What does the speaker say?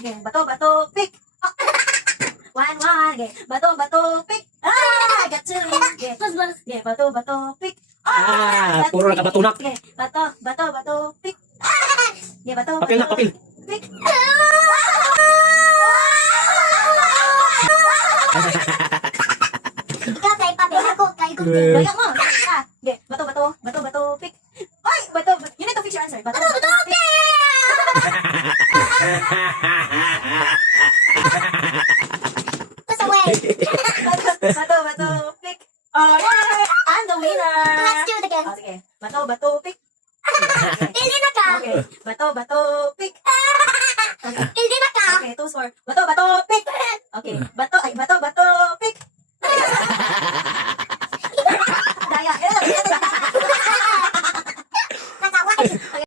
Okay, bato, bato, pick. Oh. 1-1. Okay, bato, bato, pick. Ah, got two. Okay, okay, bato, bato, pick. Got puro three. nakabatunak. Okay, bato, bato, bato, pick. Okay, bato, Papel na, bato, papel. pick. Ikaw kay papel, ako kay gunting. Gaya mo. Ah, okay, bato, bato, bato, bato, pick. Ay, bato, you need to fix your answer. Bato, bato, pick. That's a way. Bato, bato, pick. Alright, I'm the winner. Let's do it again. Oh, sige. Bato, bato, pick. Pili na ka. Okay, bato, bato, pick. Okay, Pili na ka. okay, two score. Bato, bato, pick. Okay, bato, ay, bato, bato, pick. Daya. Nasawa.